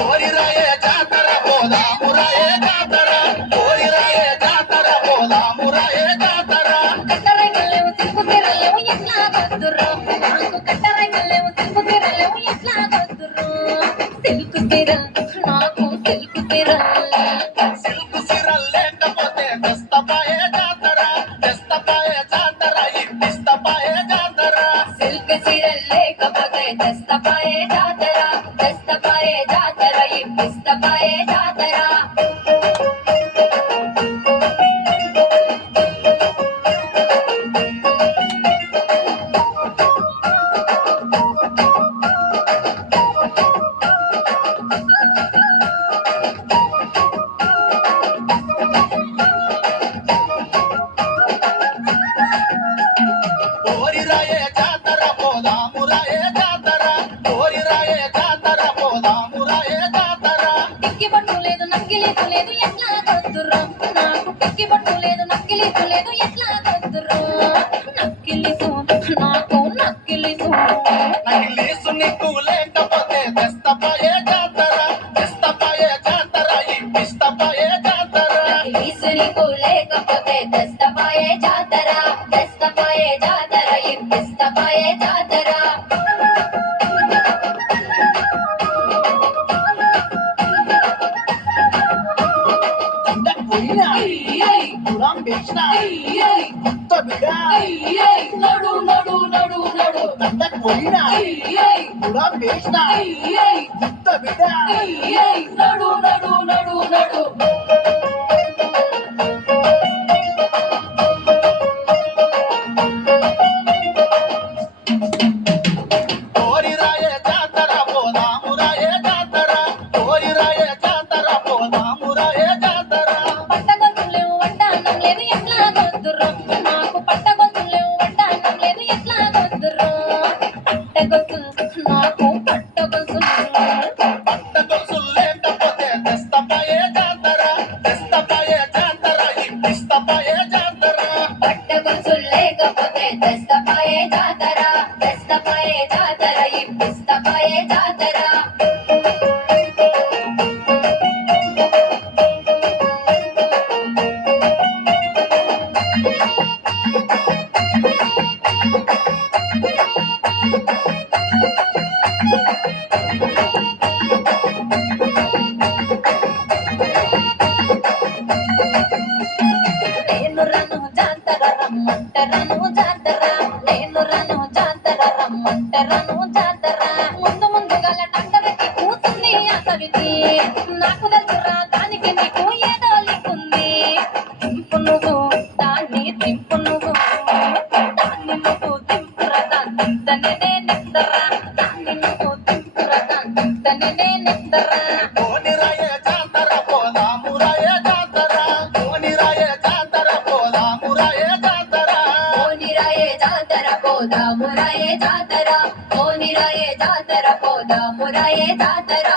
ఓరిరాయే జాతర పోదామురాయే జాతర ఓరిరాయే జాతర పోదామురాయే జాతర కట్టరంగలేవు తిప్పు తిరలేవు ఎట్లా కొద్దురు నాకు కట్టరంగలేవు తిప్పు తిరలేవు ఎట్లా కొద్దురు సిల్కు తిర నాకు సిల్కు తిర సిల్కు సిరల్ లేకపోతే దస్తపాయే జాతర దస్తపాయే జాతర ఇస్తపాయే జాతర సిల్క్ సిర లేకపోతే దస్తపాయే జాతర దస్తపాయే జాతర ఇస్తపాయే జాతర ఓరిరాయే జాతర పోదామురాయే జాతర ఓరిరాయే జాతర పోదామురాయే జాతర టిక్కి పట్టు లేదు నక్కిలీసు లేదు ఎట్లా కొద్దురు నాకు టిక్కి పట్టు లేదు నక్కిలీసు లేదు ఎట్లా కొద్దురు నక్కిలీసు నాకు నక్కిలీసు నగిలీసు నీకు లేకపోతే దస్తపాయే జాతర దస్తపాయే జాతర ఇస్తపాయే జాతర నక్కిలీసు నీకు లేకపోతే దస్తపాయే జాతర దస్తపాయే జాతర ఇస్తపాయే జాతర దండకు పోయినా గులాం వేసిన కొత్త బిడ్డ నడు నడు నడు నడు దండకు పోయినా గులాం వేసిన కొత్త బిడ్డ నడు నడు నడు నడు ఓరిరాయే జాతర పోదామురాయే జాతర ఓరిరాయే జాతర పోదామురాయే జాతర పట్టగొంతులు లేవు వడ్డానం లేదు ఎట్లా కొద్దురు నాకు పట్టగొంతులు లేవు వడ్డానం లేదు ఎట్లా కొద్దురు పట్టగొంతులు నాకు పట్టగొంతులు పట్ట గొలుసులు లేకపోతే దస్తపాయే జాతర దస్తపాయే జాతర ఇస్తపాయే జాతర పట్టగొంతులు లేకపోతే దస్తపాయే జాతర దస్తపాయే జాతర ఇస్తపాయే జాతర నేను రాను జాతర రమ్మంట రాను జాతర నేను రాను జాతర రమ్మంట రాను జాతర ముందు ముందుగాల డాక్టర్కి కూతుంది ఆ సవితి నాకు తెలుసురా దానికి నీకు ఏదో లిక్కుంది దింపు నువ్వు దాన్ని దింపు నువ్వు దాన్ని నువ్వు దింపురా దాన్ని నిందనే నిందరా దాన్ని నువ్వు దింపురా దాన్ని నిందనే నిందరా ఓనిరాయే జాతర పోదామురాయే జాతర ఓనిరాయే జాతర పోదామురాయే జాతర ఓనిరాయే జాతర పోదామురాయే జాతర ఓనిరాయే జాతర పోదామురాయే జాతర